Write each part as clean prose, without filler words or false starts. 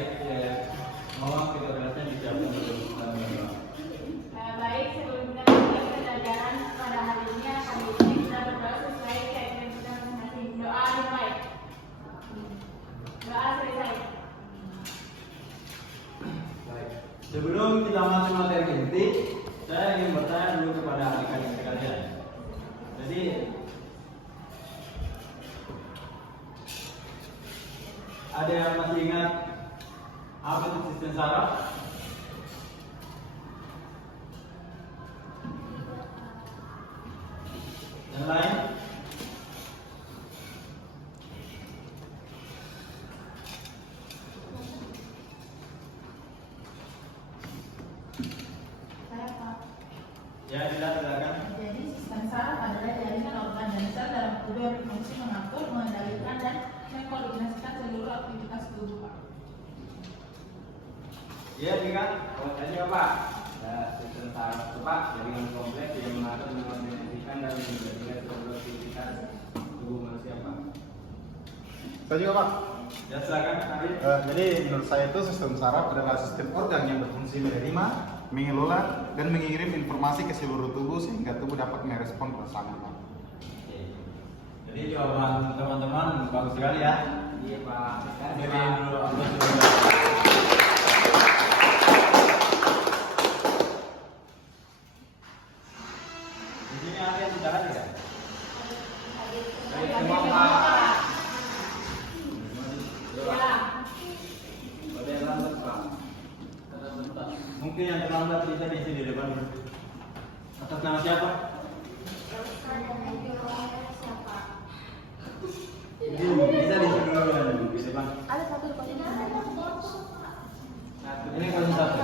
Baik, mohon kita berhasil disiapkan dulu. Baik, sebelum kita mulai pembelajaran pada hari ini kami kita berdoa sesuai keinginan kita masing-masing. Doa dimulai. Doa selesai. Baik. Sebelum kita masuk materi inti, saya ingin bertanya dulu kepada adik-adik sekalian. Jadi ada yang masih ingat apa itu sistem saraf? Yang lain? Saya Pak. Ya, silakan. Jadi sistem saraf adalah jaringan organ dan sel dalam tubuh yang berfungsi mengatur, mengendalikan, dan mengkoordinasikan seluruh aktivitas tubuh, Pak. Iya, Dika. Kalau tadi Pak, ya, sistem saraf itu Pak, jaringan kompleks yang mengatur, mengkoordinasikan dan mengendalikan seluruh aktivitas tubuh manusia Pak. Saya juga Pak. Ya, silakan Arif. Jadi menurut saya itu sistem saraf adalah sistem organ yang berfungsi menerima, mengelola, dan mengirim informasi ke seluruh tubuh sehingga tubuh dapat merespon pesan. Oke. Jadi jawaban teman-teman bagus sekali ya. Iya Pak. Jadi dulu aku di sini ada yang sudah hadir ya? Baik, semua Pak. Ada yang lambat Pak. Mungkin yang terlambat bisa di sini di depan. Atas nama siapa? Bisa di sini dulu dan di depan. Ada satu Ini kalau satu.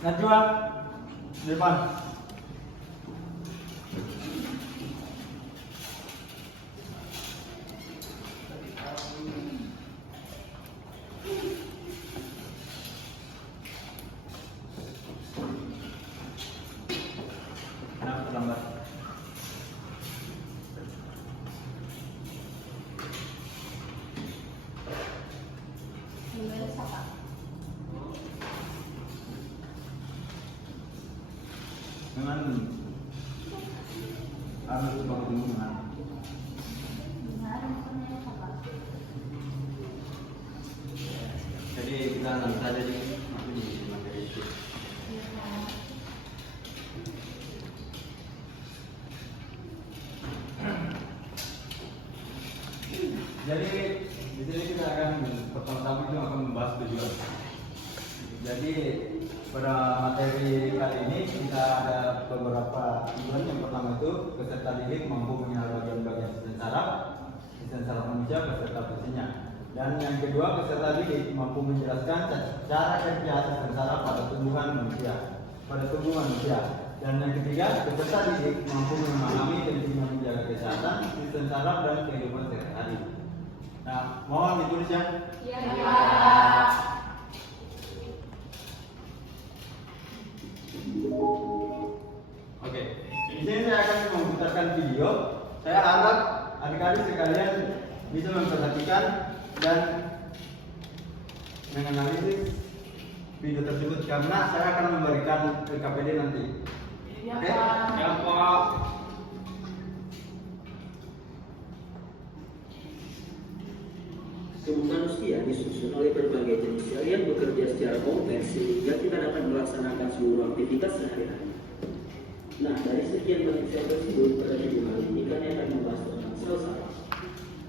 Najwa di depan. Kenapa terlambat? Dengan harus bangun. Jadi kita langsung saja di materi itu. Jadi di sini kita akan pertama-tama itu akan membahas tujuan. Jadi pada materi kali ini kita ada beberapa tujuan. Yang pertama itu peserta didik mampu mengenal bagian-bagian sistem saraf manusia beserta fungsinya. Dan yang kedua peserta didik mampu menjelaskan cara kerja sistem saraf pada tubuh manusia. Dan yang ketiga peserta didik mampu memahami pentingnya menjaga kesehatan sistem saraf dan kehidupan sehari-hari. Nah, mohon ditulis ya. Iya. Oke, di sini saya akan memutarkan video. Saya harap adik-adik sekalian bisa memperhatikan dan menganalisis video tersebut karena saya akan memberikan KPD nanti. Iya, Oke? Pak. Ya Pak. Tubuh manusia disusun oleh berbagai jenis sel yang bekerja secara kompleks sehingga kita dapat melaksanakan seluruh aktivitas sehari-hari. Nah, dari sekian banyak sel tersebut, pada video kali ini kami akan membahas tentang sel saraf.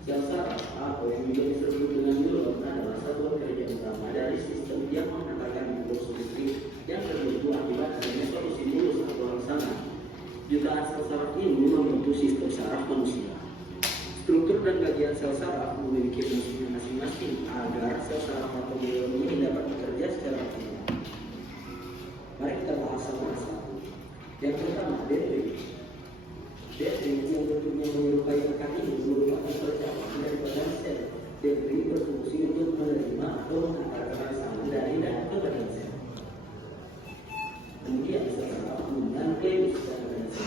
Sel saraf atau yang juga disebut dengan neuron adalah satuan kerja utama dari sistem yang mengantarkan impuls listrik yang terbentuk akibat adanya suatu stimulus atau rangsangan. Jutaan sel saraf ini membentuk sistem saraf manusia. Struktur dan bagian sel saraf memiliki fungsinya masing-masing agar sel saraf atau neuron ini dapat bekerja secara optimal. Mari kita bahas satu-satu. Yang pertama, dendrit. Dendrit yang bentuknya menyerupai pekan ini merupakan percakapan daripada sel. Dendrit berfungsi untuk menerima atau mengantarkan rangsangan dari dan ke bagian sel. Kemudian sel saraf menggunakan klinis dan bagian sel.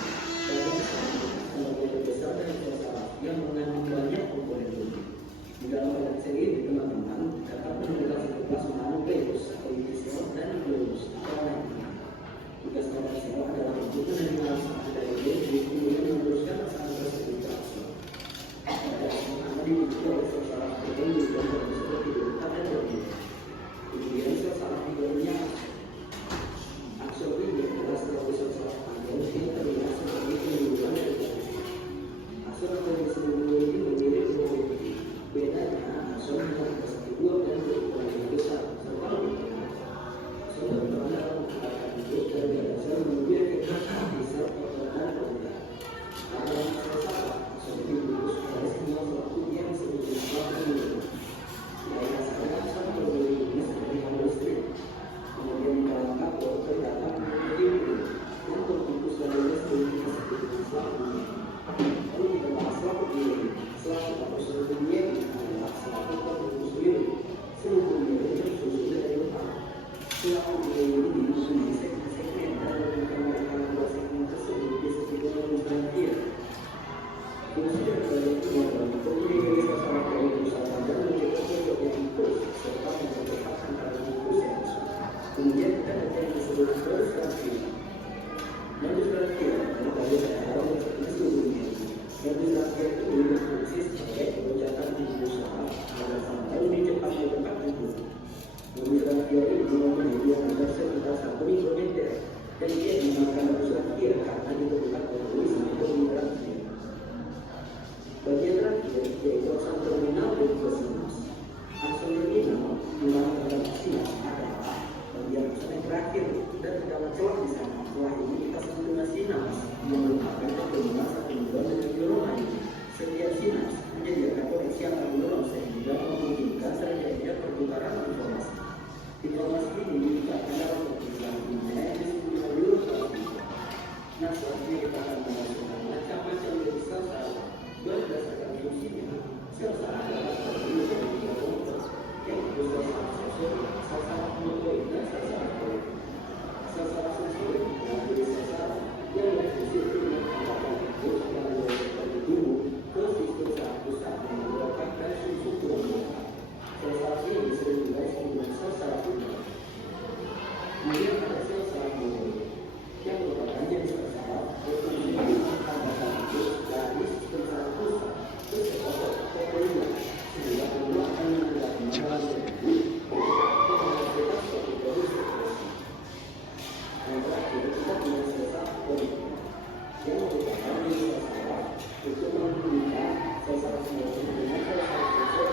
untuk menghubungkan sel-sel tulang dengan sel-sel sel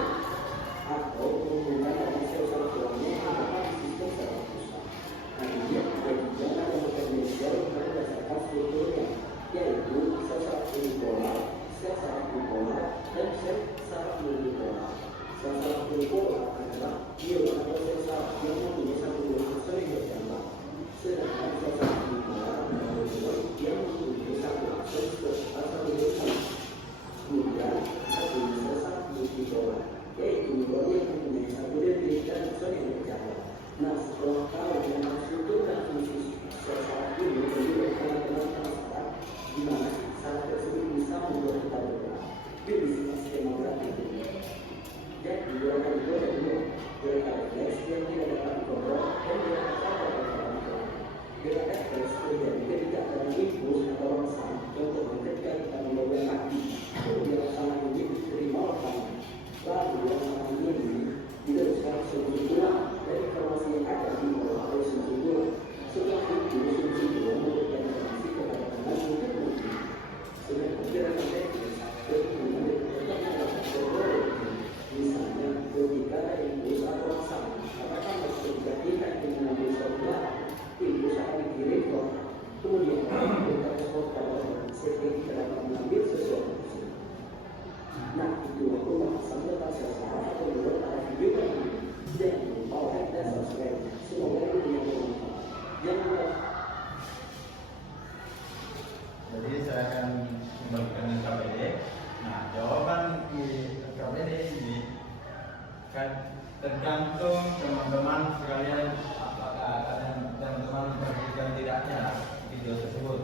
atau menghubungkan sel-sel tulangnya yang terdapat di sistem saraf pusat. Nantinya ada gejala yang terdeteksi berdasarkan strukturnya, yaitu sel saraf unipolar, sel saraf bipolar, dan sel saraf multipolar. Sel saraf unipolar adalah neuron atau sel saraf yang mempunyai satu urutan sering berjambak, sedangkan sel saraf bipolar adalah neuron yang mempunyai satu aksen serta satu urutan. Kemudian satu sel saraf multipolar, yaitu neuron yang mempunyai satu dendrit dan aksen yang berjambak. Nah, setelah tahu tentang struktur dan fungsi sel saraf ini, juga teman-teman penasaran gimana sih saraf tersebut bisa membuat kita bergerak. Yuk disimak skema grafik ini. Jadi gerakan itu ada dua, gerakan refleks yang tidak dapat dikontrol dan gerakan saraf yang dapat dikontrol. Gerakan refleks terjadi ketika ada impuls atau rangsang, contohnya ketika kita memegang kaki, kemudian rangsangan ini diterima oleh tangan, lalu rangsangan ini diteruskan ke sumsum tulang dan informasi yang ada diolah oleh sumsum tulang. Setelah itu sumsum tulang memberikan informasi kepada tangan untuk mengikuti. Sedangkan gerakan refleks berhubungan dengan otaknya dapat bergerak. Misalnya, ketika ada impuls atau rangsangan, katakanlah ketika kita ingin mengambil suatu barang, impuls akan dikirim ke otak. Kemudian kita respon pada otak sehingga kita dapat mengambil sesuatu. Nah, itulah pembahasan tentang sel saraf atau neuron pada video kali ini. Jangan lupa like dan subscribe. Semoga video yang bermanfaat. Jangan lupa. Jadi saya akan membagikan KPD. Nah, jawaban di KPD ini kan tergantung teman-teman sekalian apakah kalian teman-teman memperhatikan tidaknya video tersebut.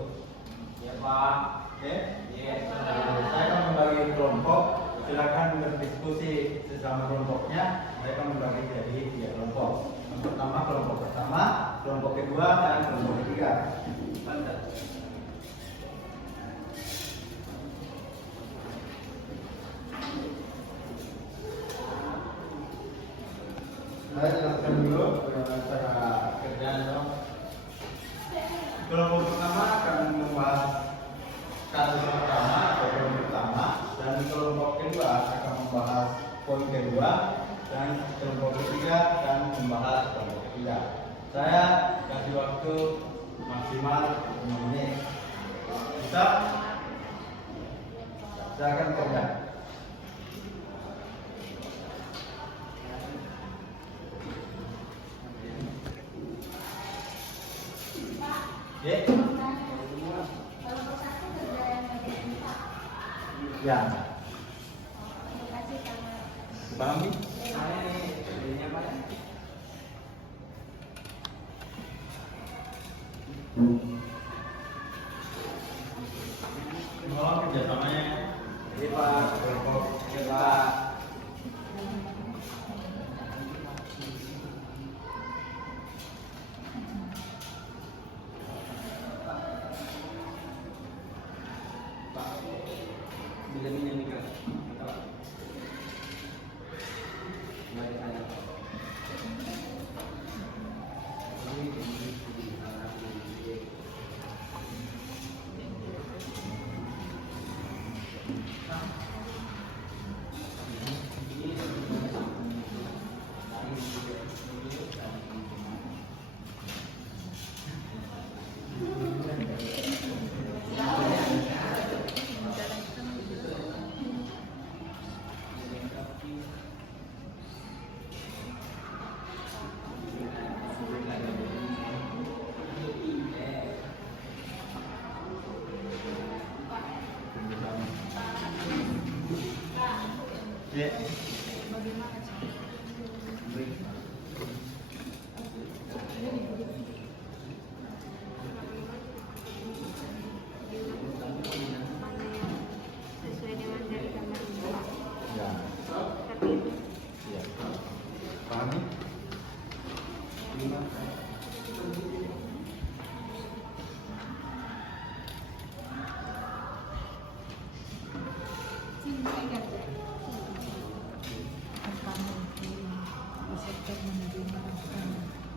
Ya Pak, oke? Saya akan membagi kelompok. Silakan berdiskusi sesama kelompoknya. Saya akan membagi jadi 3 kelompok. Yang pertama kelompok pertama, kelompok kedua, dan kelompok ketiga. Mantap. Saya jelaskan dulu cara kerjanya. Kelompok pertama akan membahas kasus pertama atau poin pertama, dan kelompok kedua akan membahas poin kedua, dan kelompok ketiga akan membahas kelompok ketiga. Saya kasih waktu maksimal 5 menit. Bisa? Saya akan kerja. Ya. Ya. Pahami? Mohon kerjasamanya. Jadi Pak, kelompok kita bila ini nikah. Mari saya. Ya. Sesuai dengan dari gambar ini. Ya. Tapi Ya. Pahami?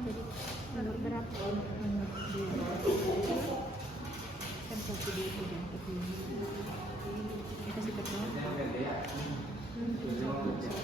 jadi nomor berapa? Kan satu dua tiga empat lima. ya. Tujuh ngecek.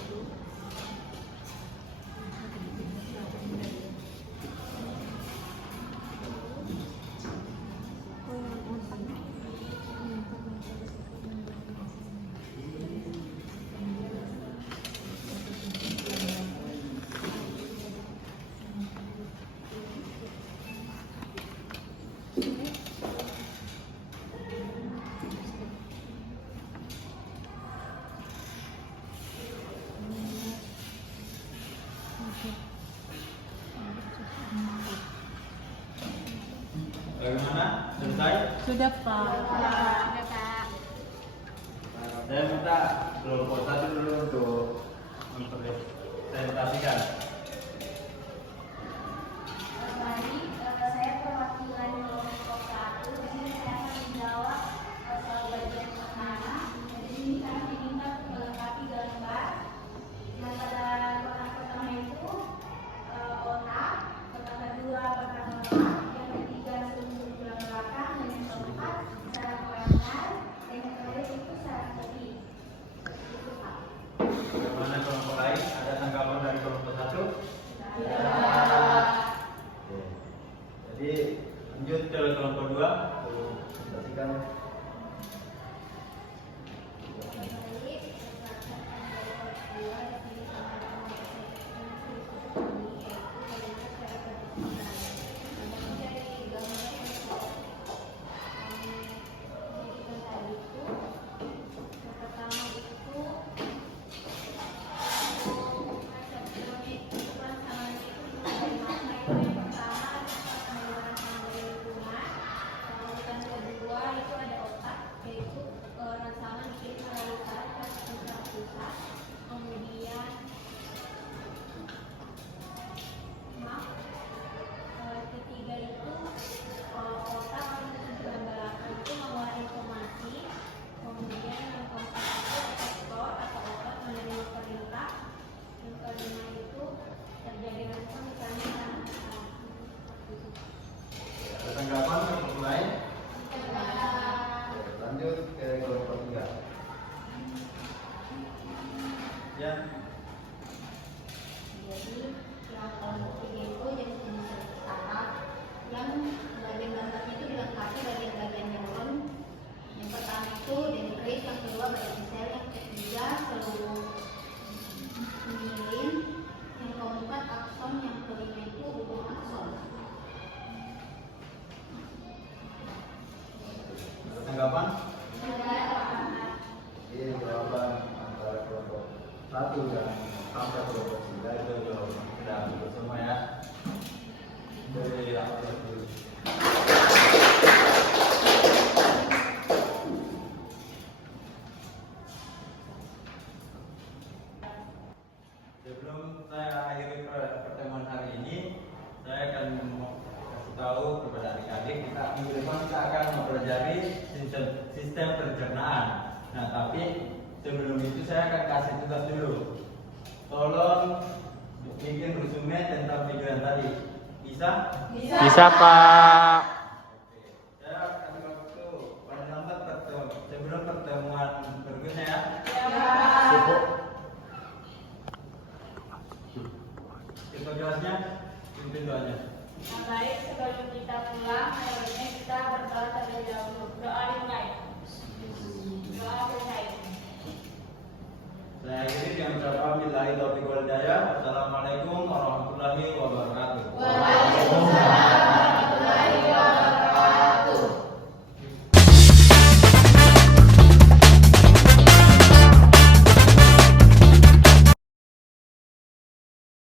Bagaimana? Selesai? Sudah Pak. Ada Kak. Saya minta kelompok satu dulu untuk mempresentasikan. Mari saya perwakilan kelompok 1. Di sini saya akan menjawab soal bagian pertama. Jadi ini kami diminta melengkapi gambar. Yang pada kotak pertama itu otak, kotak kedua kotak lemak, yang ketiga sumber tulang belakang, dan yang keempat saraf lengan, dan yang terakhir itu saraf kaki. Itu Pak. Bagaimana kelompok lain? Ada tanggapan dari kelompok satu? Ya. Oke. Jadi lanjut ke kelompok dua. Presentasikan. Ketiga itu otak atau tujuan belakang itu mengeluarkan informasi. Kemudian yang keempat itu efektor atau otak menerima perintah. Yang kelima itu terjadi respon misalnya karena Ada tanggapan kelompok lain? Lanjut ke kelompok tiga. Ya. Jadi yang kelompok tiga itu yang jenis saraf yang bagian gambarnya itu dilengkapi bagian-bagian neuron. Yang pertama itu dendrit, yang kedua bagian sel, yang ketiga seluruh myelin, yang keempat akson, yang kelima itu hubung akson. Ada tanggapan? Ada Ini jawaban antara kelompok satu dan sampai kelompok tiga itu jawaban sudah cukup semua ya. Dari apa dulu? Sebelum saya akhiri pertemuan hari ini, saya akan kasih tahu kepada adik-adik minggu depan kita akan mempelajari sistem pencernaan. Nah, tapi sebelum itu saya akan kasih tugas dulu. Tolong bikin resume tentang pikiran tadi. Bisa? Bisa Pak. Oke. Saya kasih waktu paling lambat sebelum pertemuan berikutnya ya. Kita jelasnya, pimpin doanya. Yang baik sebelum kita pulang, sebaiknya kita berdoa terlebih dahulu. Doa dimulai. Doa dimulai. Saya akhiri dengan ucapan billahi taufiq wal hidayah. Wassalamualaikum warahmatullahi wabarakatuh.